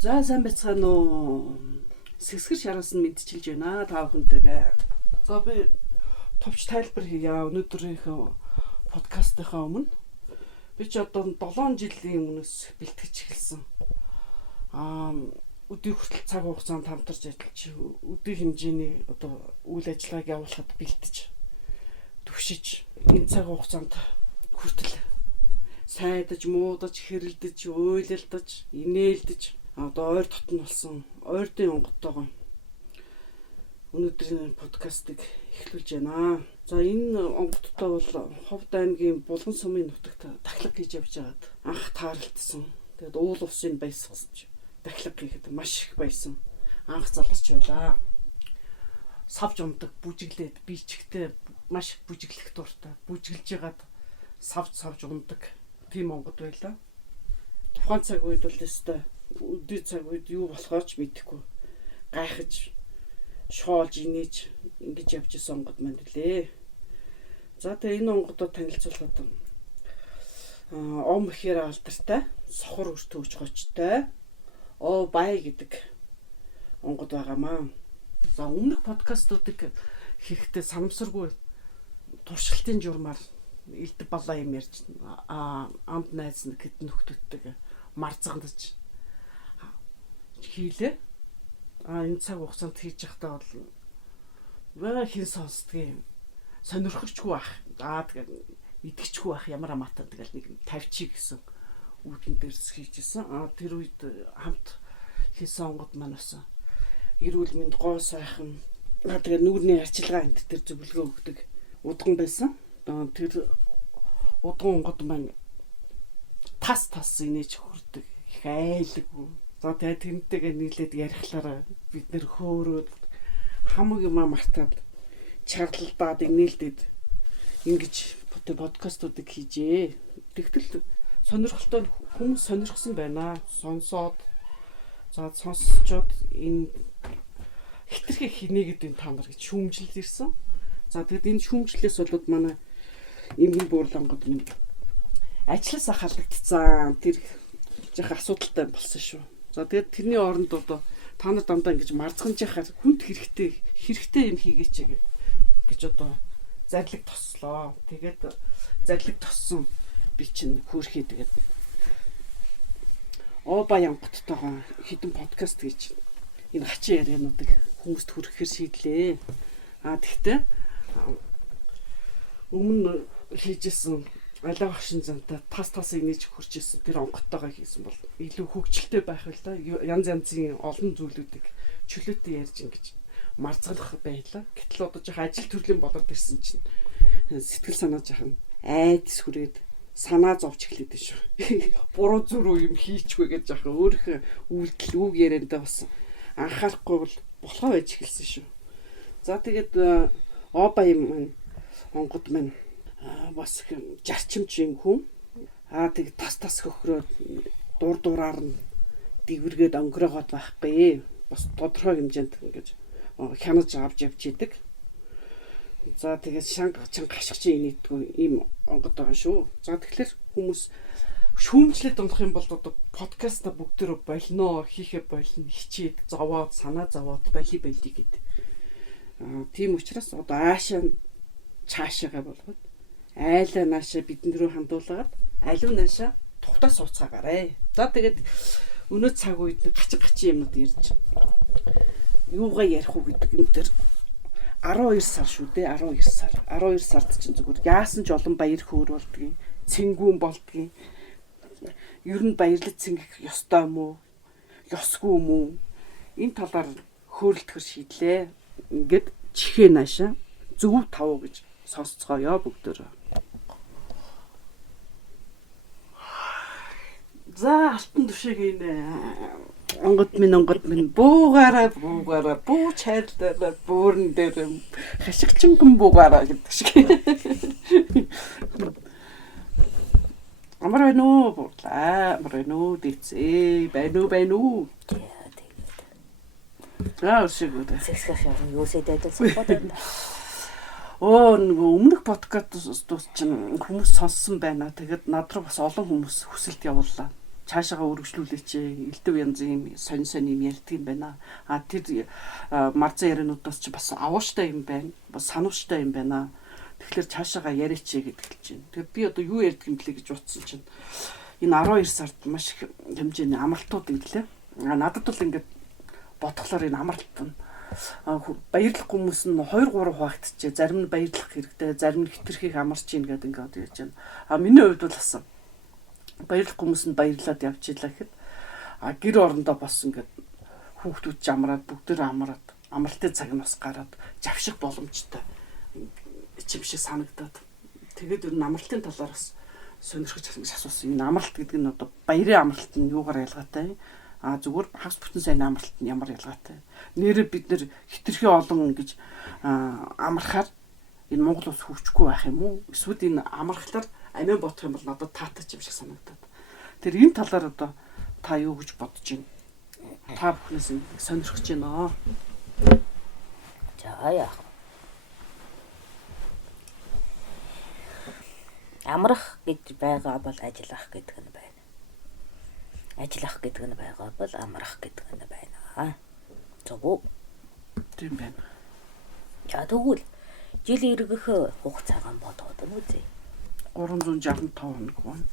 За сайн байцгаана уу. Сэсгэр шараас нь мэдчилж байна та бүхэнтэйгээ. За би товч тайлбар хийе. Өнөөдрийнхөө подкастынхаа өмнө би ч одоо 7 жилийн өмнөөс бэлтгэж эхэлсэн. Өдний хүртэл цаг хугацаанд хамтарч ажиллаж өдний хэмжээний одоо үйл ажиллагааг явуулахад бэлтэж төвшиж энэ цаг хугацаанд хүртэл сайдаж, муудаж, хэрэлдэж, уйлалдаж, инээлдэж одоо ойр дотн болсон ойрдын онготойгоо өнөөдрийн подкастыг эхлүүлж байна. За энэ онготтой бол Ховд аймгийн Булган сумын нутагт дахлаг хийж явж байгаад анх таарлтсан. Тэгээд уул усын байсгаж дахлаг хийхэд маш их баясан. Анх залгарч байлаа. Савж ундаг, бүжиглээд, биечгтэй маш их бүжиглэх дуртай. Бүжиглж ягаад савж ундаг тийм онгод байлаа. Тухайн цаг үед бол өстой өдөр цаг үед юу болохоо ч мэдэхгүй гайхаж шоолж инээж ингэж явж исэн онгод манд лээ. За тэгээ энэ онгодоо танилцуулахад ом ихээр алдартай, сохор өрт төвч гочтой бай гэдэг онгод байгаамаа. За өмнөх подкастуудыг хийхдээ санамсаргүй туршилтын журмаар элдв балаа юм ярьж амд найз гэд нөхдөдтэйг марцгандаж хийлээ. Энэ цаг хугацаанд хийж явахдаа бол хин сонсдгийг сонирхогчгүй ах. Тэгээд мэдгчгүй ах ямар амаатай тэгэл нэг тавьчих гэсэн үүдэн дээрс хийжсэн. Тэр үед хамт хийсэн онгод маань бас эрүүл мэнд гоо сайхан тэгээд нүүрний арчилгаа энэ төр зөвлөгөө өгдөг удган байсан. Тэр удган онгод маань тас инээж хүрдэг их айлгүй. За тэгээд тэрнтэйгээ нийлээд ярихлаараа бид нэр хөөрөөд хамаг юм мартаад чарлалдаад инээлдэд ингэж подкастуудыг хийжээ. Тэгтэл сонирхолтой хүмүүс сонирхсан байна. Сонсоод сонсчод энэ хитрхи хийнэ гэдэг та нар гэж шүүмжилж ирсэн. За тэгэд энэ шүүмжлэлээс болоод манай эмгэн буурлангууд минь ажлаасаа халагдцсан. Тэр жаахан асуудалтай болсон шүү. За тэгээд тэрний оронд одоо та нар дандаа ингэж марцганж яхаар хүнд хэрэгтэй юм хийгээч гэж одоо зарлиг тослоо. Тэгээд зарлиг тоссон би чинь хөөрхий тэгээд баянготтойгоо хідэн подкаст гэж энэ хачин яриануудыг хүмүүст хүрэхээр шийдлээ. Тэгтээ өмнө хийжсэн алаа багшин зантай тас инээж хурж исэн тэр онготтойгоо хийсэн бол илүү хөвгчлөлтэй байх л да. Янз янзын олон зүйлүүдийг чөлөөтэй ярьж ингэж марцгалах байлаа. Гэтэл одоо жоох ажил төрлийн болоод ирсэн чинь сэтгэл санаа жахан айдас хүрээд санаа зовж эхлэв шүү. Буруу зүрүү юм хийчихвэ гэж жахан өөрийнхөө үйлдэл үг яриандаа бас анхаарахгүй бол болохоо байж эхэлсэн шүү. За тэгээд баян онгод маань бас жарчимчин хүн тэг тас хөхрөө дураар нь дэвэргээд өнгөрөөгод байхгүй. Бас тодорхой хэмжээнд ингэж хянаж авч явж идэг. За тэгээд шанга гашгч инээдгүй ийм онгод байгаа шүү. За тэгэхээр хүмүүс шүүмжлээд унах юм бол одоо подкаста бүгдөө болно хийхэ болно хичээд зовоод санаа зовоод бали гэдэг. Тийм учраас одоо цаашаагаа болгоод айлаа наашаа бидэн рүү хандуулаад аливаа наашаа тухтаа сууцгаагаарэ. За тэгээд өнөө цаг үед гачи юмнууд ярьж юугаа ярих уу гэдэг юм дээр 12 сар шүү дээ. 12 сард чинь зүгээр яасан ч олон баяр хөөр болдгийг, цэнгүүн болдгийг. Ер нь баярлаж цэнгэх ёстой юм уу? Ёсгүй юм уу? Энэ талаар хөөрөлдөхөр шийдлээ. Ингээд чихээ наашаа зөв тав гэж сонсцгоё бүгдөө. За алтан түшиг энэ онгод минь буугаараа бууч хайрлаараа буурн дээр хашигчингэн буугаараа гэдэг шиг. Амар байна уу дэцээ байна уу. Шигүүд. Сэсгэх юм юу сэдэд сонсоод. Өмнөх подкаст чинь хүмүүс сонссон байна. Тэгээд над руу бас олон хүмүүс хүсэлт явууллаа. цаашаага үргэлжлүүлээч. Элдв янзын сонь юм ярьдаг юм байна. Тэр марзан яриануудаас ч бас авууштай юм байна. Бас санууштай юм байна. Тэгэхээр цаашаага яриач гэдэг хэлж байна. Тэгэхээр би одоо юу ярьдаг юм блэ гэж утсан чинь энэ 12 сард маш их хэмжээний амралтууд ирлээ. Надад бол ингээд бодглохоор энэ амралт нь баярлах хүмүүс нь 2 3 хуваагдчихэ. Зарим нь баярлах хэрэгтэй, зарим нь хитрхийг амарч ийн гэдэг ингээд ярьж байна. Миний хувьд бол бас баярлах хүмүүс нь баярлаад явж илаа гэхэд гэр орондоо бас ингээд хүүхдүүд ч амраад бүгдээр амраад амралтын цаг нь бас гараад завших боломжтой ичим шиг санагдаад тэгээд ер нь амралтын талаар бас сонирхож асуусан. Энэ амралт гэдэг нь одоо баярын амралт нь юугаар ялгаатай? Зүгээр хагас бүтэн сайн амралт нь ямар ялгаатай? Нэрээ бид нэр хитрхи олон ингэж амархаар энэ Монгол улс хөгжихгүй байх юм уу? Эсвэл энэ амархлаар амиа бодох юм бол надад таатай юм шиг санагдаад. Тэр энэ талаар одоо та юу гэж бодож байна? Та бүхнээс сонирхож байна. За яах вэ? Амрах гэж байгаа бол ажиллах гэдэг нь байна. Ажиллах гэдэг нь байгаа бол амрах гэдэг нь байна. Зөв үү? Тийм байна. За тэгвэл жил иргэх хугацаагаа бодоод нь үзье. 365 хоног байна.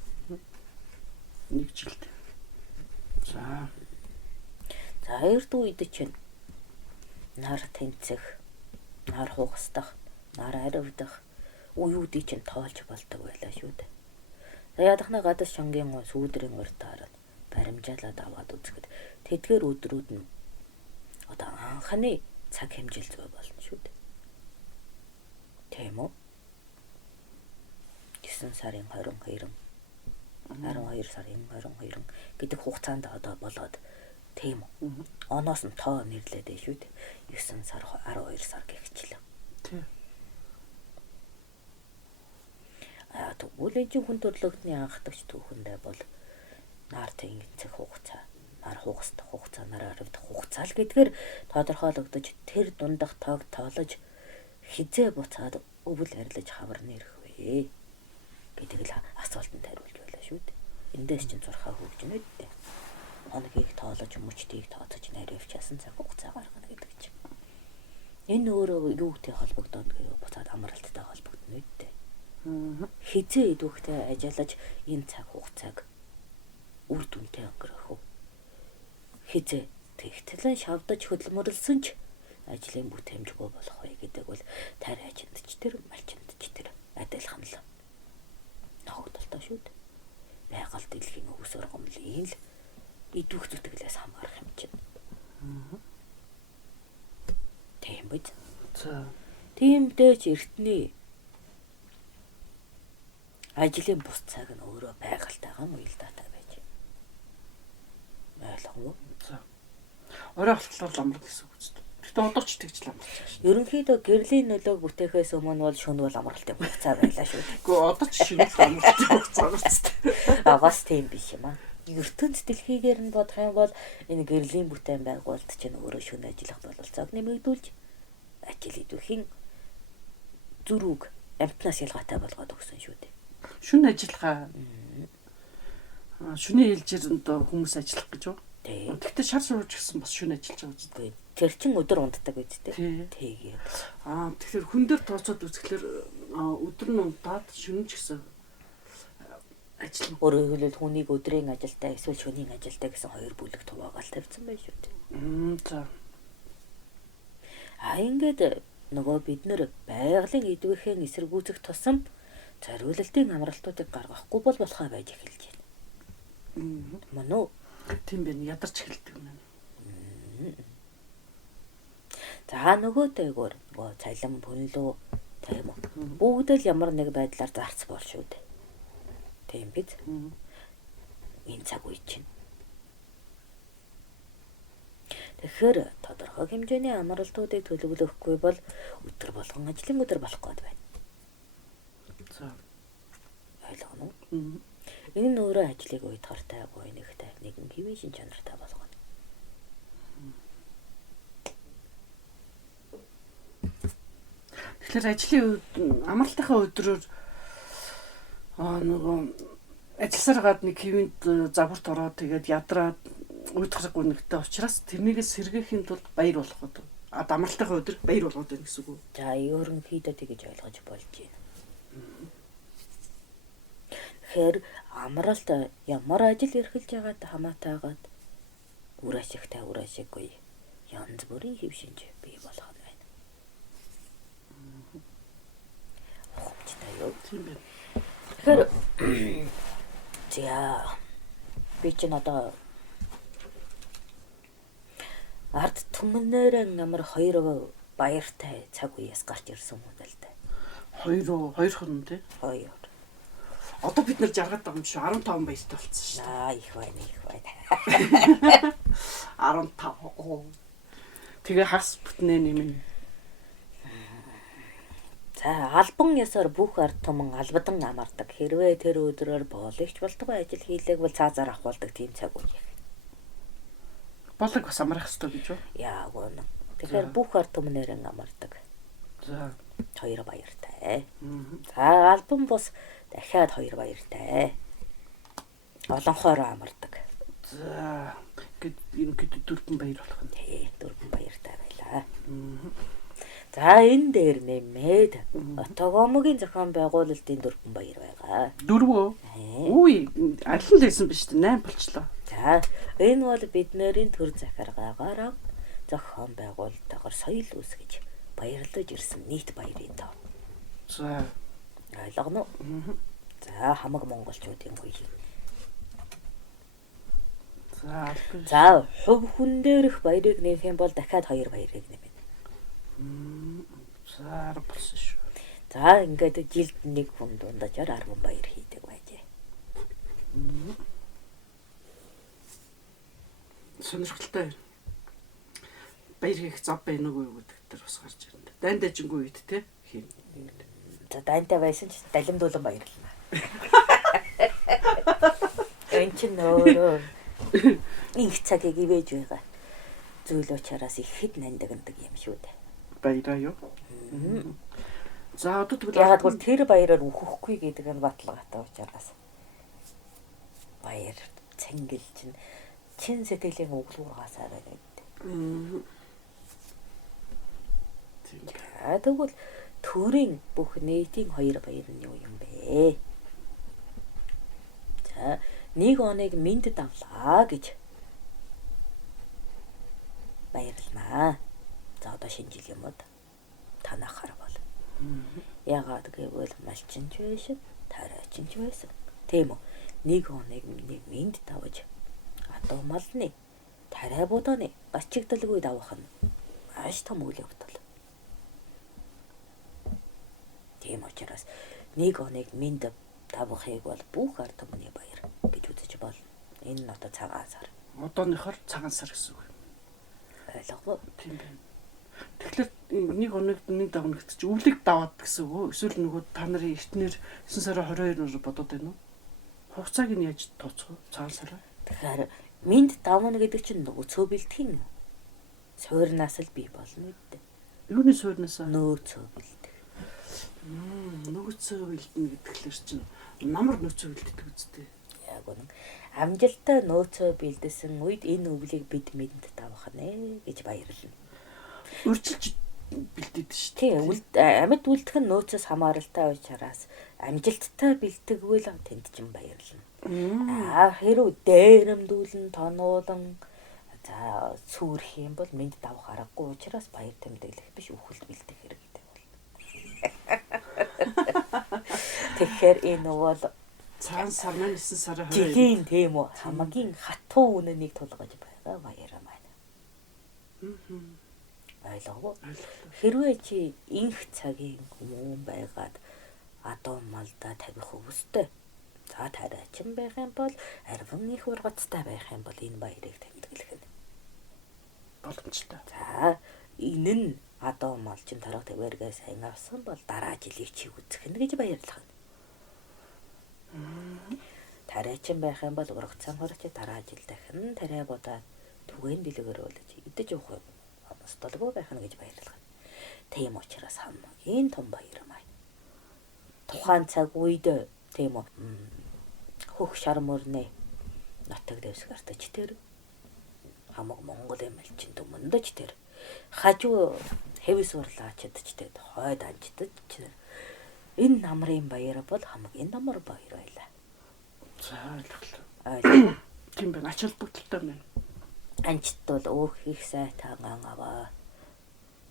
Нэг жилд. За эрт үед чинь нар тэнцэх, нар хугасдах, нар аривдах уюудыг чинь тоолж болдог байлаа шүү дээ. Ядахна гадас шонгийн сүүдрийн уртаар баримжаалаад аваад үзэхэд тэдгээр өдрүүд нь одоо анхны цаг хэмжил зүй болно шүү дээ. Тийм үү? 9 сарын 22 12 сарын 22 гэдэг хугацаанд одоо болоод тийм үү? Оноос нь тоо нэрлээд байна шүү дээ. 9 сар 12 сар гихчлээ. Тийм. Тэгвэл энэ хүн төрлөختний анхдагч түүхэндээ бол нар тэнцэх хугацаа, нар хугасдах хугацаа, нар аривдах хугацаа л гэдгээр тодорхойлогдож тэр дундах тоог тоолож хизээ буцаад өвөл арилж хаварны ирэх вэ гэдэг л асуултанд хариулж байлаа шүү дээ. Эндээс чинь зурхаа хөгжнө үү? Хоногийг тоолож мөчтийг тооцож наривчаасан цаг хугацаа гаргана гэдэг чинь. Энэ өөрөө юутэй холбогдоод гэвэл буцаад амралттай холбогдно үү? Хизээ идвэхтэй ажиллаж энэ цаг хугацааг үр дүнтэй өнгөрөх үү? Хизээ тэгтлэн шавдаж хөдөлмөрлсөн ч ажлын бүтээмжгүй болох вэ гэдэг бол тариачинд ч тэр малчинд ч тэр адилхан л ногдолтой шүү дээ. Байгаль дэлхийн өсөр гомлын л идвэх зүтгэлээс хамаарах юм чинь. Тийм биз? За. Тиймдээ ч эртний ажлын бус цаг нь өөрөө байгальтайгаа уялдаатай байж. Ойлгов уу? За. Орой болтлоор амрах гэсэн үг үст. Гэтэ одоо ч тэгж л амарч байгаа шүү. Ерөнхийдөө гэрлийн нөлөөг бүтээхээс өмнө бол шөнө бол амралтын хугацаа байлаа шүү. Гэхдээ одоо ч шүнэл амралтын хугацаа үст. Агаас тийм биш юм аа. ертөнц дэлхийгээр нь бодох юм бол энэ гэрлийн бүтээн байгуулалт чинь өөрөө шөнө ажиллах бололцоог нэмэгдүүлж ажил идэвхийн зүрүүг амтнаас ялгаатай болгоод өгсөн шүү дээ. Шөнө ажиллагаа. Шөнийн ээлжирэнд хүмүүс ажиллах гэж юу? Тийм. Гэхдээ шар сурж гисэн бас шөнө ажиллаж байгаа үстэй. Тэр чин өдөр унтдаг үстэй. Тэгээд. Тэгэхээр хүн дээр тооцоод үзэхлээр өдөр нь унтаад шөнө ч гэсэн ажил. Өөрөөр хэлбэл хүнийг өдрийн ажилдаа эсвэл шөнийн ажилдаа гэсэн хоёр бүлэг хуваагаал тавьсан байх шүү дээ. За. Ингээд нөгөө бид нэр байгалийн идэвхтэй эсэргүүцэх тусам зориулалтын амралтуудыг гаргахгүй бол болохоо байж эхэлж байна. Мөн үү? Тийм байна. Ядарч эхэлдэг юм. За нөгөөтэйгөр нөгөө цалин пүнлүү тийм үү? Бүгд л ямар нэг байдлаар зарц бол шүү дээ. Тийм биз? Энэ цаг үе чинь. Тэгэхээр тодорхой хэмжээний амралтуудыг төлөвлөхгүй бол өдөр болгон ажлын өдөр болох гээд байна. За. Ойлгоно уу? Энэ нь өөрөө ажлыг уйдгартай гойнэгтэй нэгэн хэвийн шин чанартай болгоно. Тэгэхээр ажлын амралтынхаа өдрөөр нөгөө Ажилласаар гад нэг хэвэнд загварт ороод тэгээд ядраад уйдгарахгүй нэгтэй учраас тэрнийгээс сэргээхийн тулд баяр болгоод дамралтынхаа өдөр баяр болгоод байна гэсэн үг. За ерөнхийдөө тэгэж ойлгож болж байна. Тэгэхээр амралт ямар ажил эрхэлж байгаад хамаатайгаад үр ашигтай үр ашиггүй янз бүрийн хэв шинж бий болох нь байна. Ухамжтай юу? Тийм байна. Тэгэхээр за би ч надаа ард түмнээр амар хоёр баяртай цаг үеэс гарч ирсэн хүн л дээ. Хоёр хүн тий. Хоёр. Одоо бид нар жаргаад байгаа юм шүү. 15 баяртай болсон шүү. Их байна. 15. Тэгээ хагас бүтнээ нэмэн. За албан ёсоор бүх ард түмэн албадан амардаг. Хэрвээ тэр өдрөөр боологч болдгоо ажил хийлэг бол цаазаар ахуулдаг тийм цаг үе. Болог бас амрах хэрэгтэй гэж юу? Яа гоо. Тэгэхээр бүх ард түмнээр амардаг. За Хоёр баяртай. За албан бус дахиад хоёр баяртай. Олонхоор амардаг. за ингээд дөрвөн баяр болох нь. Тий, дөрвөн баяртай байлаа. За энэ дээр нэмээд Отогомогийн зохион байгуулалтын дөрвөн баяр байгаа. Дөрвөө. Үгүй, аль нь лсэн биш үү? 8 болчлоо. За энэ бол бидний төр захиргаагаар зохион байгуулалтаар соёл үүсгэж баярлаж ирсэн нийт баярын тоо. За Ойлгоно уу? За хамаг монголчуудын хоёрын. За хувь хүн дээрх баярыг нэмэх юм бол дахиад хоёр баярыг нэмэнэ. За болсон шүү. За ингээд жилд нэг хүн дундажаар 10 баяр хийдэг байжээ. Сонирхолтой. Баяр хийх зав байна уу гэдэг дээр бас гарч ирнэ. Дайн дажингүй үед те хийн. За дайнтай байсан ч далимдуулан баярлана. Энд чинь нөө их цагийг ивэж байгаа. Зүйл учраас ихэд нандагдаг юм шүү дээ. Баяраа юу? За одоо тэгвэл Яг бол тэр баяраар үхэхгүй гэдэг нь баталгаатай учраас. Баяр цэнгэл чин сэтгэлийн өглөөргасаа байна гэдэг. Тэгвэл төрийн бүх нийтийн хоёр баяр нь юу юм бэ? За нэг оныг минд давлаа гэж баярлнаа. За одоо шинэ жил юм уу? Танахаар бол. Ягаад гэвэл малчинч байсан, тарайчинч байсан. Тийм үү? Нэг оныг минд давж одоо малны тарай буданы гачигдалгүй давах нь маш том үйл явдал. Тийм учраас нэг оныг минд давахыг бол бүх ард түмний баяр гэж үзэж болно. Энэ нь одоо цагаан сар. одооныхоор цагаан сар гэсэн үг. Ойлгоо. Тийм байна. Тэгэхээр нэг оныг минь давна гэдэг чинь өвлийг даваад гэсэн үг үү? Эсвэл нөгөө та нарын эртнэр 9 сарын 22-нд бодоод байна уу? Хугацааг нь яаж тооцох вэ? Цагаан сараа. Тэгэхээр минд давна гэдэг чинь нөөцөө бэлтгэн. Суурнаас л бий болно гэдэг. Юуны суурнаас? Нөөцөө бэлтгэх. Нөөцөө бэлдэнэ гэдгээр чинь намар нөөцөө бэлддэг үстэй. Яг үнэн. Амжилттай нөөцөө бэлдсэн үед энэ өвлийг бид минд давах нэ гэж баярлана. Өрчилж бэлдээд шүү. Тийм, амьд үлдэх нь нөөцөөс хамааралтай учраас амжилттай бэлтгэвэл тэнд чинь баярлана. Хэрв дээрэмдүүлэн тонуулан за сүрх юм бол минд давах аргагүй учраас баяр тэмдэглэх биш үхэлд бэлдэх хэрэгтэй болно. Тэгэхээр энэ бол цагаан сар маань 9 сарын 22. жилийн тийм үү хамгийн хатуу үнэнийг тулгаж байгаа баяр маань. Ойлгоо. Хэрвээ чи инх цагийн хүмүүн байгаад адуу малдаа тавих өвстэй. За тариачин байх юм бол арван их ургацтай байх юм бол энэ баярыг тэмдэглэх нь боломжтой. за энэ нь адуу мал чин тарах тавиаргаа сайн авсан бол дараа жилийг чи үзэх нь гэж баярлах нь. Тариачин байх юм бол ургацсан хорч дараа жил дахин тариа бодоод түгээн дэлгэрүүлж идэж явах столгүй байх нь гэж баярлах. Тийм учраас хамгийн том баяр маань. Тухайн цаг үед тийм үү хөх шар мөрнэ нутаг дэвсгэртэж тэр хамаг Монгол эмэлчин дүмэндэж тэр хажуу хэвс урлаачд ч тэр хойд анчдаж тэр энэ намрын баяр бол хамгийн намар баяр байлаа. За ойлголоо. Ойлголоо. Тийм байна. Ач холбогдолтой байна. Анчт бол өөх их сайтан аваа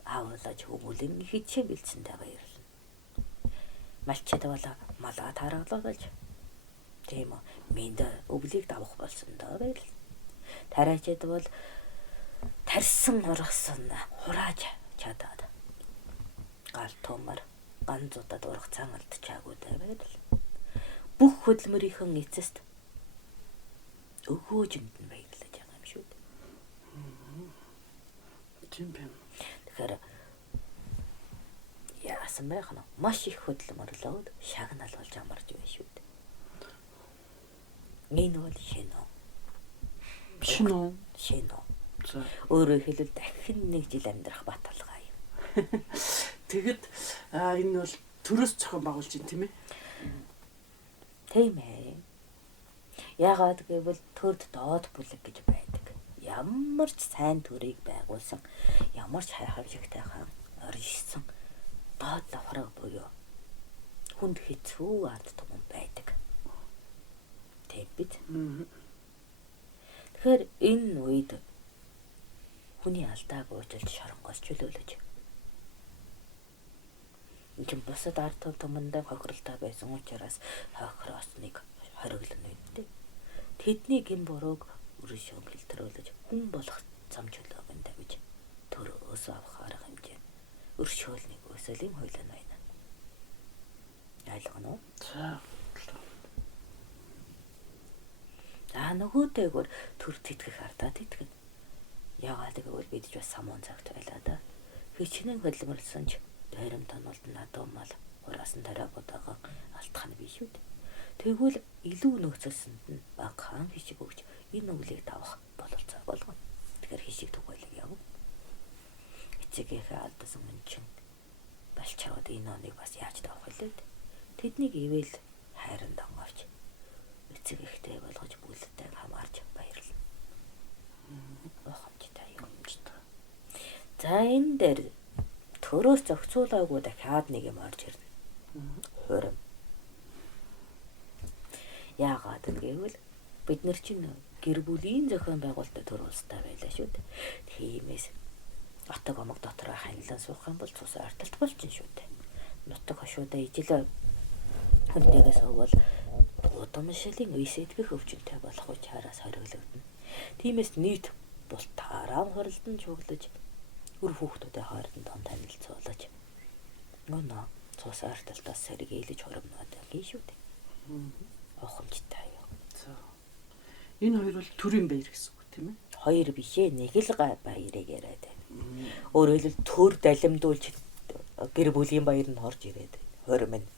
аавлаж хүмүүлэн хичээ бэлдсэндээ баярлна. Малчид бол малаа таргалуулж тийм үү минь өглийг давах болсондоо баярлна. Тариачид бол тарьсан ургасан хурааж чадаад гал томор ганцуудад урах цан алдчаагүйдээ баярлна. Бүх хөдөлмөрийнхэн эцэст өгөөжөнд нь баярлаж байгаа юм шүү дээ. Тийм байна. Тэгэхээр яасан байх нь маш их хөдөлмөрлөөд шагнал болж амарч байна шүү дээ. Энэ бол шинэ. За. Өөрөөр хэлбэл дахин нэг жил амьдрах бат алгаа юм. Тэгэд энэ бол төрөөс зохион байгуулж байна тийм ээ. Тийм ээ. Яагаад гэвэл төрд доод бүлэг гэж байдаг. Ямар ч сайн төрийг байгуулсан, ямар ч хайхавжигтай хаан оршсон доод давхраг буюу хүнд хэцүү ард түмэн байдаг. Тийм биз? Тэгэхээр энэ үед хүний алдааг уучлж шоронгоос чөлөөлөж. Энд бусад ард түмэндээ хохиролтой байсан учраас хохироосныг хориглоно үедээ. Тэдний гин бурууг өршөө хэлтрүүлж хүн болох зам чөлөөг тавьж төрөөс авах арга хэмжээ. Өршөөлнийг өсөлийн хуйлан байна. Ойлгоно уу? За нөгөөтэйгөр төр тэтгэх ардаа тэтгэн. Яагаад гэвэл бид ч бас самуун цагт байлаа да. Хичнээн хөдөлмөрлсөн ч дайрам тануулд надад мал хураасан тариагуудаа алдах нь биш үү? Тэгвэл илүү нөөцөлсөнд нь баг хаан хишиг өгч энэ өглийг тавах бололцоо болгоно. Тэгэхээр хишиг түгээлэг яв. Эцэгийнхээ алдсан мөнчин балчаад энэ оныг бас яаж тавах вэ? Тэднийг ивэл хайранд авч эцэг ихтэй болгож бүлдтэй хамаарч баярлна. Охомжтой юм ч та. За энэ дээр төрөөс зохицуулаагүй дахиад нэг юм орж ирнэ. Хурим. Яагаад гэвэл бид нар чинь гэр бүлийн зохион байгуулалтад төр улстай байлаа шүү дээ. Тиймээс отог омог дотор ханилан суух юм бол цус арталт болчихно шүү дээ. Нутаг хошуудаа ижил хүнтэйгээс овол удамшилын үесэдгэх өвчнөд болох учраас хориглогдно. Тиймээс нийт бул тараан хуралдан чуглаж өр хүүхдүүдийн хооронд танилцуулж нөө цус арталтаас сэргийлж хуримнууд гин шүү дээ. Охомжтой юу. За. Энэ хоёр бол төрийн баяр гэсэн үг тийм ээ. Хоёр биш ээ, нэг л баярыг яриад байна. Өөрөөр хэлбэл төр далимдуулж гэр бүлийн баяр нь орж ирээд хурим нь.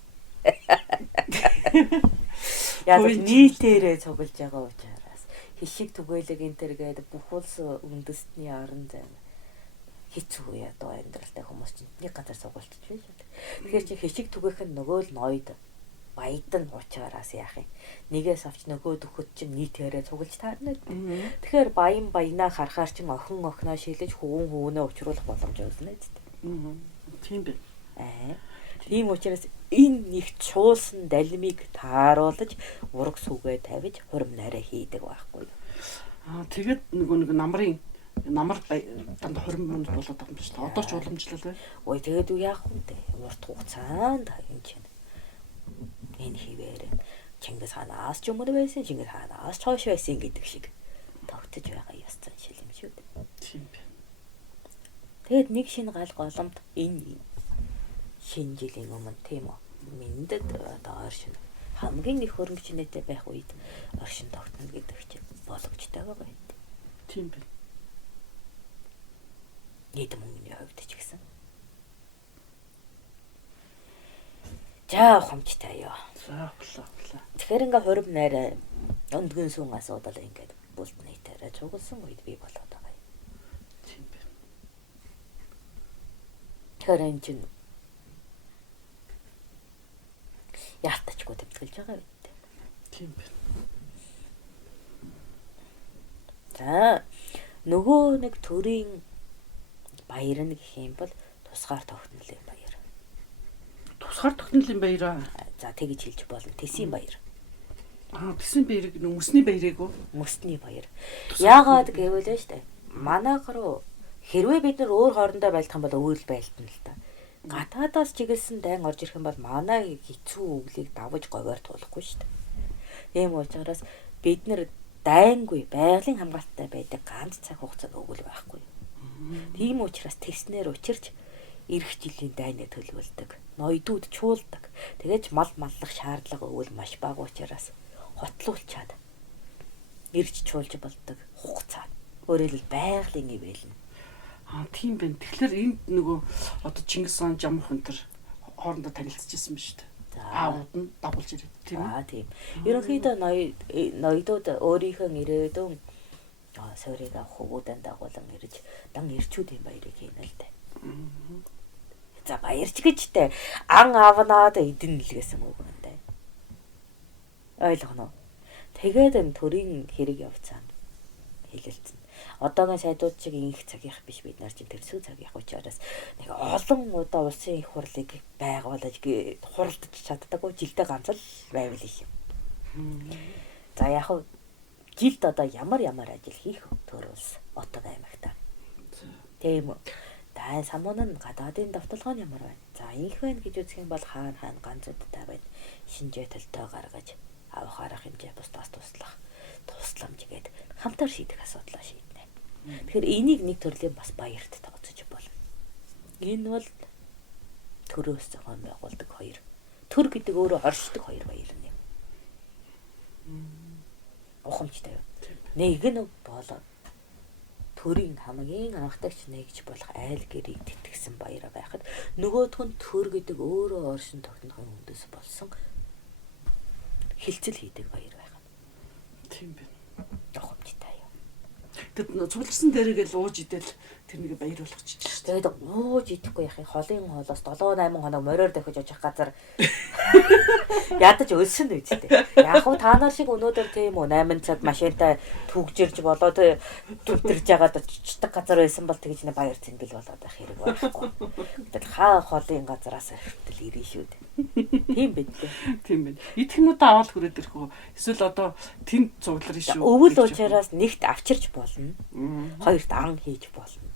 Яг нийтээрээ цуглаж байгаа учраас хишиг түгээлэг энэ төр гээд бүх улс үндэстний орон зай хэцүү ядуу амьдралтай хүмүүс чинь нэг газар цугуулчих биш үү. Тэгэхээр чи хишиг түгээх нь нөгөө л ноёд баядан уучаараас яах юм. Нэгээс авч нөгөө дөхөд чинь нийтээрээ цуглаж таарна. Тэгэхээр баянаа харахаар чинь охин охиноо шилэж хүүн хүүнээ учруулах боломж өгнө гэдэг. Тийм бэ. Тийм учраас энэ их чуулсан далимыг тааруулж ураг сүгээ тавьж хурим нараа хийдэг байхгүй. Тэгээд нэг намар данд хурим манд болоод байгаа юм шүү дээ. Одоо ч уламжлал бай. Ой тэгээд юу яах вэ? Урт хугацаанд энэ чинь энэ хിവэр Чингис хаанаас ч өмнө байсан, Чингис хаанаас ч хойш байсан гэдэг шиг тогтож байгаа ёс заншил юм шүү дээ. Тийм бэ. Тэгээд нэг шинэ гал голомт энэ шинэ жилийн өмнө тийм үү? Миндэд одоо оршин хамгийн их хөрөнгө чинээтэй байх үед оршин тогтно гэдэг чинь боломжтой байгаа юм. Тийм бэ. Нийт мөнгөний хувьд ч гэсэн. За хомчтой ёо. За болоо. Тэгэхээр ингээ хурим найраа өндгөн сүн асуудал ингээд бүлт нийтээрээ цугласан үед би болоод байгаа юм. Тийм бэ. Тэгэхээр энэ чинь яалтачгүй тэмдэглэж байгаа юм. Тийм бэ. За нөгөө нэг төрийн баяр нь гэх юм бол тусгаар тогтнолын баяр. Тусгаар тогтнолын баяраа. За тэгж хэлж болно. Тэсийн баяр. Тэсийн баярыг мөсний баярыг уу? Мөсний баяр. Яагаад гэвэл нь штэ. Манайх руу хэрвээ бид нар өөр хоорондоо байлдах юм бол өөр л байлдана л та. Гадаадаас чиглэсэн дайн орж ирэх юм бол манай хэцүү үглийг давж говьор туулахгүй штэ. Ийм учраас бид нар дайнгүй байгалийн хамгаалалттай байдаг ганц цаг хугацааг өгвөл байхгүй. Тийм учраас теснээр учирч ирэх жилийн дайныг төлөвлөдөг. Ноёдууд чуулдаг. Тэгээж мал маллах шаардлага өгвөл маш бага учраас хотлуулчаад ирж чуулж болдог хугацаа. Өөрөөр хэлбэл байгалийн ивэлнэ. Тийм байна. Тэгэхээр энд нөгөө одоо Чингис хаан Жамх энэ төр хоорондоо танилцчихсан ба шүү дээ. Аауд нь дагуулж ирээд тийм үү? Тийм. Ерөнхийдөө ноёдууд өөрийнхөө ирээдүйн сорийг авах хөвгүүдэн дагуулan ирж дан ирчүүдийн баярыг хийнэ л дээ. За баярч гэжтэй ан авнаад эдэн нэлгээсэн үг юм дээ. Ойлгоно. Тэгээд энэ төрийн хэрэг явцаанд хэлэлцэн. Одоогийн сайдууд шиг инх цагийнх биш бид нар чинь тэрсүү цагийнх учраас нэг олон удаа улсын их хурлыг байгуулж хуралдаж чаддаггүй жилдээ ганц л байвал юм. За яг хөө жилд одоо ямар ажил хийх төрөлс Отод аймагта. Тийм үү. Дай самуун нь гадаадын давталгаа нь ямар байна? За инх байна гэж үзэх юм бол хаана ганцуудтай байна. Шинжээ төлтөө гаргаж авах арга хэмжээ бусдаас тусламж гээд хамтар шийдэх асуудлаа шийднэ. Тэгэхээр энийг нэг төрлийн бас баярт тооцож болно. Энэ бол төрөөс зохион байгуулдаг хоёр. Төр гэдэг өөрөө оршдог хоёр баяр юм. Ухамжтай юу? Нэг нь бол төрийн хамгийн анхдагч нэгж болох айл гэрийг тэтгсэн баяраа байхад нөгөөх нь төр гэдэг өөрөө оршин тогтнохын үндэс болсон хилцэл хийдэг баяр байх. Тийм байна. Ухамжтай юу? Тэд цугларсан дээрээ л ууж идэл тэрнийг баяр болгочих шүү дээ. Тэгээд ууж идэхгүй яхих холын хоолоос 7-8 хоног мориор дахиж очих газар ядаж өлсөн үстэй. Яг хуу та нар шиг өнөөдөр тийм үү 8 цаг машинтай түгжирж болоод төвтөрж ягаад чичдэг газар байсан бол тэгж нэ баяр цэнгэл болоод байх хэрэг байхгүй. Тэгэл хаа холын газараас хүртэл ирэн шүү дээ. Тийм биз дээ. Тийм байна. Идэхнүүдээ аваад хүрээд ирэх үү? Эсвэл одоо тэнд цугларна шүү. Өвөл уучраас нэгт авчирч болно. Хоёрт ан хийж болно.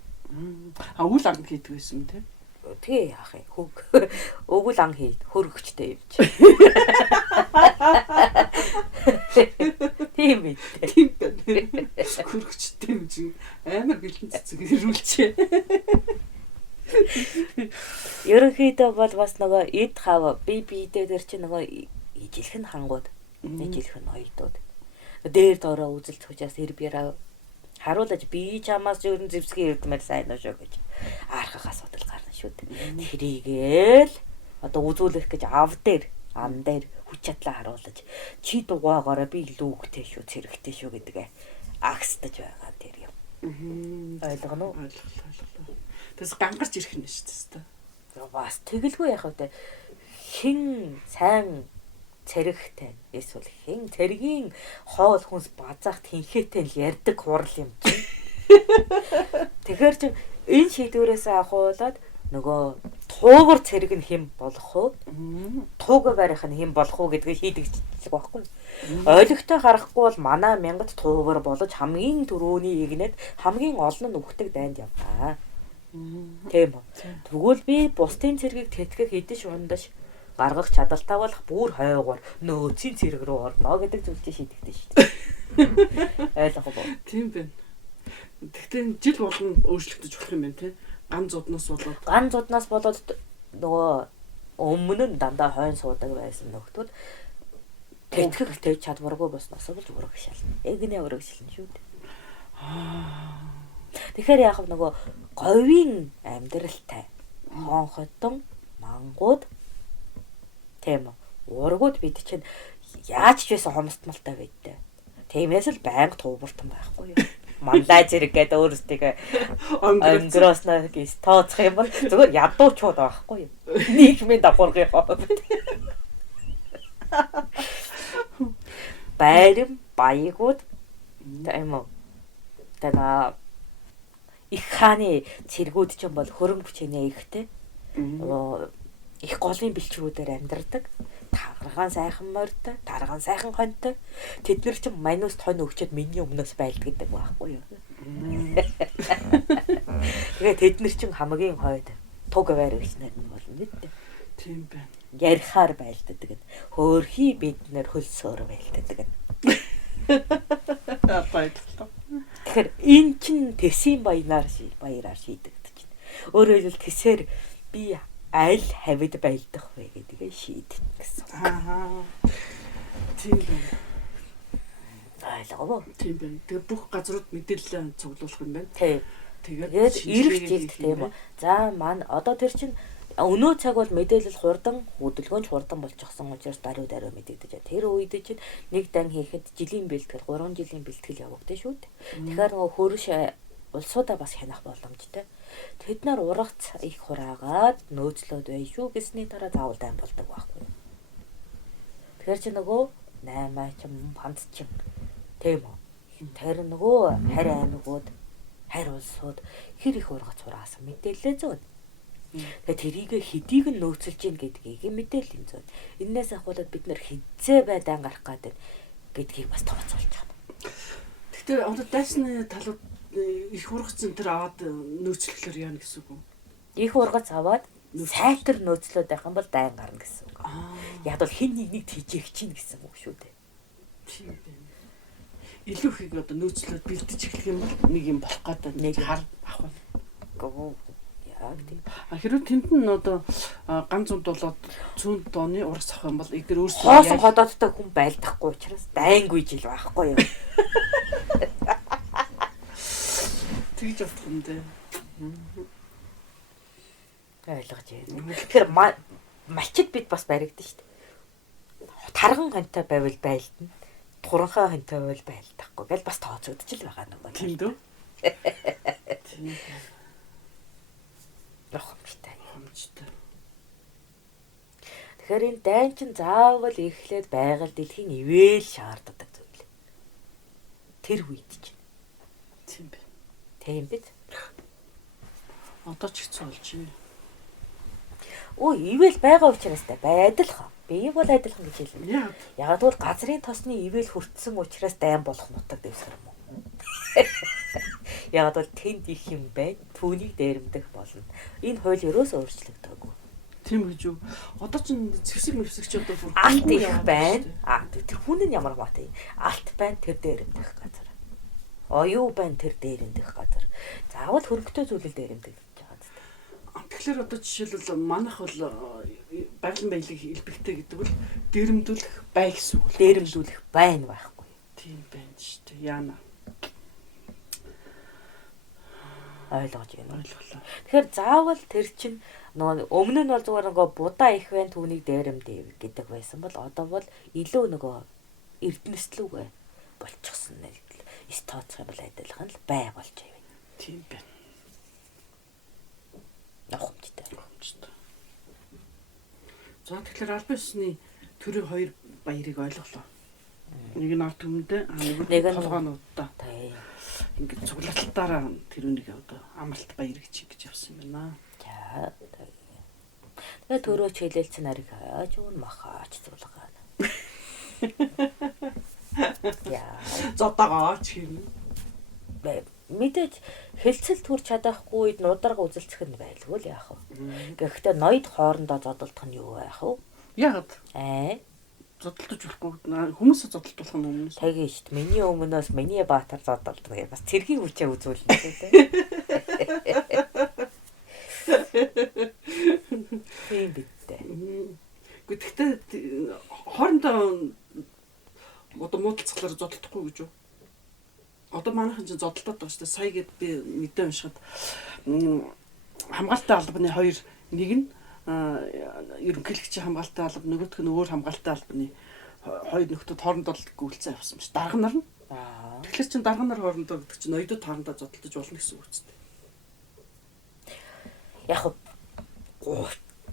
Өвөл ан хийдэг байсан тийм. Тэгээ яах юм хөг өвөл ан хий хөргөчтэй юм чи. Тийм ээ. Тийм байна. Хөргөчтэй юм чинь амар бэлэн цэцэг ирүүлчээ. Ерөнхийдөө бол бас нөгөө эд хав дээр чи нөгөө ижилхэн хангууд, ижилхэн ноёдууд. Дээр доороо үзэлт учраас эрбяра харуулж би чамаас ерөн зэвсгийн эрдмэл сайн уу шүү гэж архах асуудал гарна шүү дээ. Тэрийгээл одоо үзүүлэх гэж ав дээр ан дээр хүч чадлаа харуулж чи дугаагаараа би илүү хөвтэй шүү, цэрэгтэй шүү гэдгээ агсдаж байгаа тэр юм. Ойлгоно уу? Ойлголоо. Тэс гангарч ирэх нь шүү дээ. Бас тэгэлгүй яах вэ? Хин сайн цэрэгтэй эсвэл хин цэргийн хоол хүнс базаах тэнхээтэй л ярддаг хурал юм чи. Тэгэхээр чи энэ шийдвэрээс ахуулаад нөгөө туугар цэрэг нь хэн болох уу? Туугаар барих нь хэн болох уу гэдгийг шийдэгдчих байхгүй. Ойлгохтой харахгүй бол манай мянгад туугар болж хамгийн түрүүний игнэд хамгийн олон нь үхдэг дайнд явнаа. Тийм үү. Тэгвэл би бусдын цэргийг тэтгэх хэдэн шундаш гаргах чадaltaй болох бүр хойгоор нөөцийн цэрэг рүү орно гэдэг зүйлчээ шийдэгдэн шүү дээ. Ойлгох уу? Тийм байна. Тэгтээ жил болгон өөрчлөгдөж болох юм байна тий. Ган зуднаас болоод нөгөө өмнө нь дандаа хойно суудаг байсан нөхдүүд тэтгэх чадваргүй болсноос болж урагшаална. Эгнээ урагшилна шүү дээ. Тэгэхээр яг нөгөө говийн амьдралтай хонхотон мангууд тийм ургууд бид чинь яаж ч байсан хомсдмалтай байдтай. Тиймээс л байнга туубартан байхгүй юу. Мандаа зэрэг гэдэг өөрсдөө өнгөрөөснөө гэж тооцох юм бол зөвхөн ядуучууд байхгүй юу. Нийгмийн давхаргын хоо. Байрам баягууд тийм үү. Тэгээ их хааны цэргүүд ч юм бол хөрөнгө хүчнээ ихтэй. Их голын бэлчрүүдээр амьдардаг. Тарган сайхан морьтой, тарган сайхан хоньтой. Тэд нар ч манус тонь өгчөд миний өмнөөс байлдаг гэдэг байхгүй юу? Тэгээ тэд нар ч хамгийн хойд туг аваар өгснээр нь болно бид. Тийм байна. Ярихаар байлддаг гэн. Хөөрхий бид нэр хөлсөөр байлддаг гэн. Баярлалаа. Тэгэхээр эн чин тэсийн баяраар шийдэгдэж байна. Өөрөөр хэлбэл тэсээр би аль хавид байлдах вэ гэдгээ шийдэх гэсэн. Тийм байна. Ойлгов уу? Тийм байна. Тэгээ бүх газрууд мэдээлэл цуглуулах юм байна. Тэгээд ирэх жилд тийм үү. За маань одоо тэр чин өнөө цаг бол мэдээлэл хурдан, хөдөлгөөнч хурдан болчихсон учраас даруй мэдэгдэж байна. Тэр үед чинь нэг дан хийхэд жилийн бэлтгэл, 3 жилийн бэлтгэл явагдсан шүү дээ. Тэгэхээр нөгөө хөрш улсуудаа бас хянах боломжтой. Тэд нар ургац их хураагаад нөөцлөөд бай шүү гэсний дараа заавал дайм болдог байхгүй. Тэгэхээр чи нөгөө 8 ч панц ч тийм үү. Тэр нөгөө харь аймагуд, харь улсууд хэр их ургац хураасан мэдээлэлээ зөө. Тэгээ тэрийг хэдийг нь нөөцлж гин гэдгийг мэдээлэл юм зөө. Эннээс ахуулаад бид нэр хизээ байдаан гарах гэдэг гэдгийг бас тооцоолж байгаа. Тэгэхээр одоо дайсны талууд их ургацсан тэр аваад нөөцлөхлөөр яана гэсэн үг үү? Их ургац аваад сайтар нөөцлөд байх юм бол дайн гарна гэсэн үг. Яг бол хин нэг тийжээх чинь гэсэн үг шүү дээ. Тийм байна. Илүү их одоо нөөцлөд бэлдэж эхлэх юм бол нэг юм болох гэдэг нэг хар авах. Гоо яг тийм. Хэрвээ тэнд нь одоо ганц зунд болоод цөөн дооны ургац авах юм бол эдгээр өөрсдөө хоосон ходоодтой хүн байлдахгүй учраас дайнгүй жил байхгүй юу? Тэгж бодох юм дээ. Ойлгож байна. Тэгэхээр малчид бид бас баригдсан шүү дээ. Тарган хонтой байвал байлдана. Туранхай хонтой байвал байлдахгүй гэж бас тооцогдож л байгаа юм байна. Тийм дөө. Тийм. Хомчтой. Тэгэхээр энэ дайн чинь заавал эхлээд байгаль дэлхийн ивэл шаарддаг зүйл. Тэр үед чинь. Тийм бэ. Тийм биз? Одоо ч хэцүү болж байна. Ивэл байгаа учраас байдалхан. Би бол адилхан гэж хэлнэ. Яг Ягдвал газрын тосны ивэл хүртсэн учраас дайм болох нутаг дэвсгэр юм уу? Ягдвал тэнд их юм байна. Түүнийг дээрэмдэх болно. Энэ хууль ерөөсөө өөрчлөгдөөгүй. Тийм гэж юу? Одоо ч зэвсэг мэвсэгч одоо бүр алт их байна. Тэр хүн нь ямар бат юм? Алт байна тэр дээрэмдэх газар. Оюу байна тэр дээрэмдэх газар. Заавал хөрөнгөтэй зүйлэл дээрэмдэх гэж байгаа зү. Тэгэхээр одоо жишээлбэл манайх бол байгалийн баялаг илбэгтэй гэдэг бол дээрэмдүүлэх бай гэсэн үг. Дээрэмдүүлэх байна байхгүй. Тийм байна шүү дээ. Яана. Ойлгож байна. Ойлголоо. Тэгэхээр заавал тэр чинь нөгөө өмнө нь бол зүгээр нөгөө будаа их байна түүнийг дээрэмдэв гэдэг байсан бол одоо бол илүү нөгөө эрдэнэслүүгээ болчихсон нэ. Тооцох юм бол адилхан л бай болж байна. Тийм байна. Хомчтой. За тэгэхээр албан ёсны төрийн хоёр баярыг ойлголоо. Нэг нь ард түмэндээ, нэг нь толгоонуудаа. Тийм. Ингээд цуглаалтаараа тэрүүнийг одоо амралт баяр гэж явсан юм байна. За. Тэгээ төрөөч хэлэлцэн ариг хаач уун махаач цуглагаана. Яа. Зодоогооч юм. Мэдээж хэлцэл төрч чадахгүй үед нударга үзэлцэх нь байлгүй л яах вэ? Гэхдээ ноёд хоорондоо зодолдох нь юу байх вэ? Яг. Зодолдож болохгүй хүмүүсээ зодолдуулах нь өмнөөс. Тэгээ шүү дээ. Миний өмнөөс миний баатар зодолдно гэж бас цэргийн хүчээ үзүүлнэ тийм. Тийм битээ. Гэхдээ хоорондоо одоо муудалцахлаар зодолдохгүй гэж юу? Одоо манайхан чинь зодолдоод байгаа шүү дээ. Сая гээд би мэдээ уншихад хамгаалалтын албаны хоёр нэг нь ерөнхийлөгчийн хамгаалалтын алба нөгөөх нь өөр хамгаалалтын албаны хоёр нөхдөд хоорондоо гүйлцэн явсан шүү. Дарга нар нь. Тэгэхээр чинь дарга нар хоорондоо гэдэг чинь ноёдод хоорондоо зодолдож болно гэсэн үг үстэй. Яг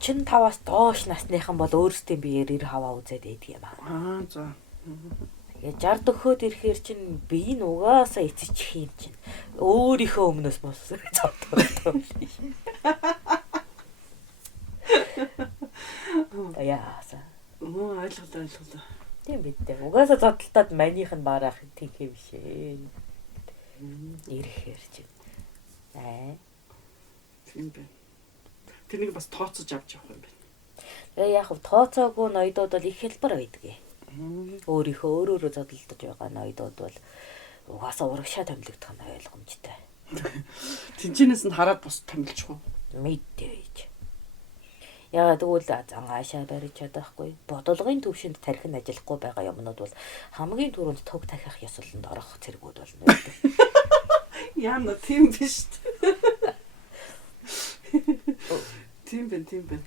35-аас доош насныхан бол өөрсдийн биеэр ир хаваа үзээд байдаг юм аа. За. Тэгээ 60 өгөхөд ирэхээр чинь бие нь угаасаа эцчих юм чинь. Өөрийнхөө өмнөөс босоо цогтоо. Яаса. Ойлголоо. Тийм бид дээ. Угаасаа зодтолтод манийх нь барах тийм хэв биш ээ. Ирэхээр чинь. Тийм бэ. Тэрнийг бас тооцож авч явах юм байна. Тэгээ яг хав тооцоогүй ноёдууд бол их хэлбэр байдаг. Өөрийнхөө өөрөөрөө зодтолдож байгаа ноёдууд бол угаасаа урагшаа томилогдох нь ойлгомжтой. Тинчнээс нь хараад бос томилчих уу? Мэдээж. Яагаад гэвэл зангаашаа барьж чадахгүй. Бодлогын төвшөнд тархин ажиллахгүй байгаа юмнууд бол хамгийн түрүүнд төг тахих ёслолд орох зэргүүд болно. Яна тийм биш. Тийм бэ.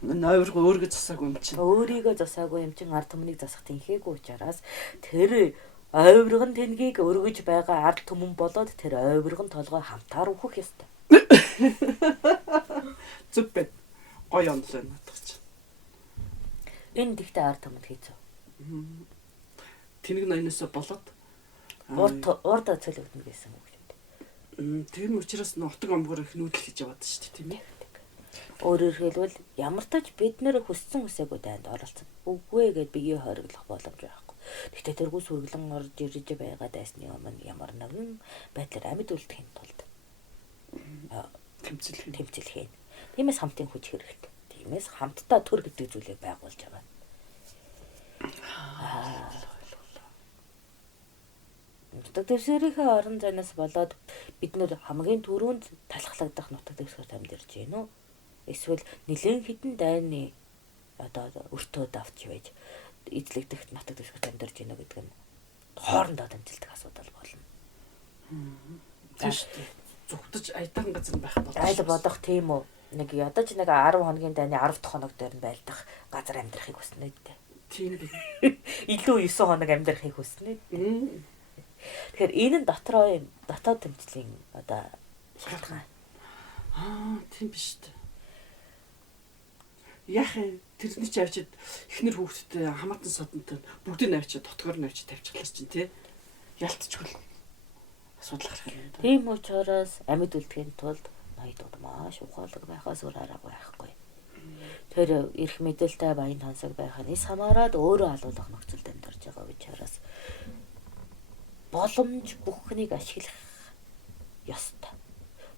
Нойрго өөргө засаагүй юм чинь. Өөрийгөө засаагүй юм чинь ард түмнийг засах тэнхээгүй учраас тэр ойвргон тэнгийг өргөж байгаа ард түмэн болоод тэр ойвргон толгой хамтаар өөхөх ёстой. Зүг бэ. Гой онлоо натгач. Энэ дихтэй ард түмэнд хийцүү. Тэнэг ноёноосоо болоод урд цөлөгдөн гэсэн үг шүү дээ. Тийм учраас нутаг омгоор их нүүдэл хийж яваад шүү дээ, тийм ээ. Өөрөөр хэлбэл ямар ч бид нэр хүссэн үсээгүй дайнд оролцсон. Үгүй гэд биеэ хориглох боломж байхгүй. Гэхдээ тэргүй сүргэлэн орж ирж байгаа дайсны өмнө ямар нэгэн байдлаар амьд үлдэхин тулд тэмцэл хийн. Тиймээс хамтын хүч хэрэгтэй. Тиймээс хамтдаа төр гэдэг зүйлийг байгуулж байгаа. Нутаг дэвсгэрийнхээ орон зайнаас болоод бид нэр хамгийн түрүүнд талхлагдах нутаг дэвсгэрт амьдарч байна уу? Эсвэл нэлээд хідэн дайны одоо өртөөд авч байж эзлэгдэх нутаг дэвсгэрт амьдарч байна гэдэг нь хоорондоо дамжилдаг асуудал болно. Тийм шүү дээ. Зүгтж айдан газар байх болов. Айл бодох тийм үү? Нэг ядаж нэг 10 хоногийн дайны 10 дахь хоног дээр нь байлдах газар амьдрахыг хүснэ дээ. Тийм бэ. Илүү 9 хоног амьдрахыг хүснэ. Тэгэхээр энэ нь дотоод тэмцлийн одоо шалтгаан. Тийм биш үү? Яах вэ? Тэрний ч авчид эхнэр хүүхдтэй хамаатан содонтой бүгдийг авчид дотгоор нь авчид тавьчихлаа чинь тий. Ялтчихвол асуудал гарах юм да. Тийм учраас амьд үлдэхийн тулд ноёдууд маш ухаалаг байхаас өөр арга байхгүй. Тэр эрх мэдээлтэй баян тансаг байхад эс хамаарад өөрөө алуулах нөхцөлд амьдарч байгаа учраас боломж бүхнийг ашиглах ёстой.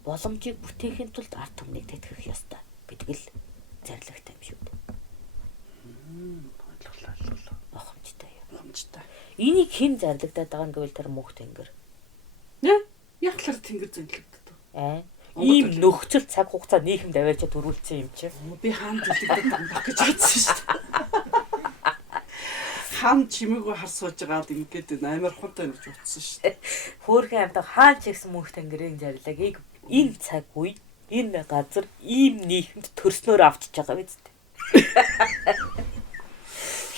Боломжийг бүтээхийн тулд ард түмнийг тэтгэх ёстой. Гэдэг л зарлагтай юм шүү дээ. Ойлголоо. Ухамжтай. Энийг хэн зарлагтаад байгаа юм гэвэл тэр мөнх тэнгэр. Яг л тэнгэр зэнлэгддэг. Ийм нөхцөл цаг хугацаа нийгэм даваачаа төрүүлсэн юм чи. Би хаан зүлэгдэд байх гэж бодсон шүү дээ. Хаан чимээгүй хар сууж байгаа л ингээд амар хунтай гэж бодсон шүү дээ. Хөөрхөн амтаа хаан ч гэсэн мөнх тэнгэрийн зарлагыг энэ цаг үед энэ газар ийм нийгэмд төрснөөр авчиж байгаа биз дээ.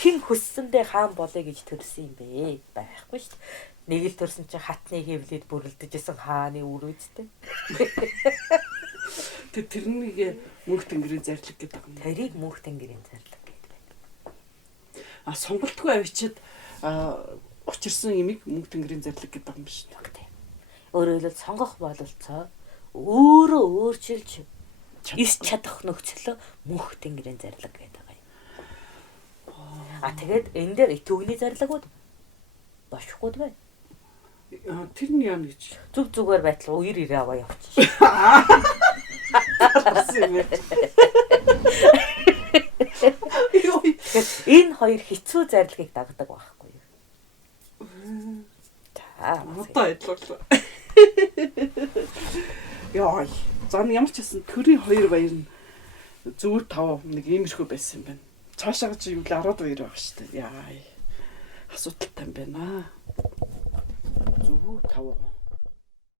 Хэн хүссэндээ хаан болъё гэж төрсөн юм бэ? Байхгүй шүү дээ. Нэг л төрсөн чинь хатны хэвлээд бүрлдэжсэн хааны үр үзтэй. Тэрнийг мөнх тэнгэрийн зарлаг гэдэг юм. Тэрийг мөнх тэнгэрийн зарлаг гэдэг байна. Сонголтгүй авчид учирсан имийг мөнх тэнгэрийн зарлаг гэдэг юм биш үү? Өөрөөр хэлбэл сонгох бололцоо өөрөө өөрчилж ис чадах нөхцөлөө мөнх тэнгэрийн зарлаг гэдэг юм. Тэгээд энэ дээр төгний зарлагууд бошхууд байна. Тэр нь яа гэж зүг зүгээр байтал үер ирээ аваа явчих. Энэ хоёр хэцүү зарлагыг дагдаг байхгүй юу? Одоо эдлээ. Яа. Зам ямар ч гэсэн төрийн 2 баяр нь зөв 5 нэг иймэрхүү байсан юм байна. Цаашаа чи юу л 10 баяр байгаа шүү дээ. Яа. Асуудалтай юм байна. Зөв 5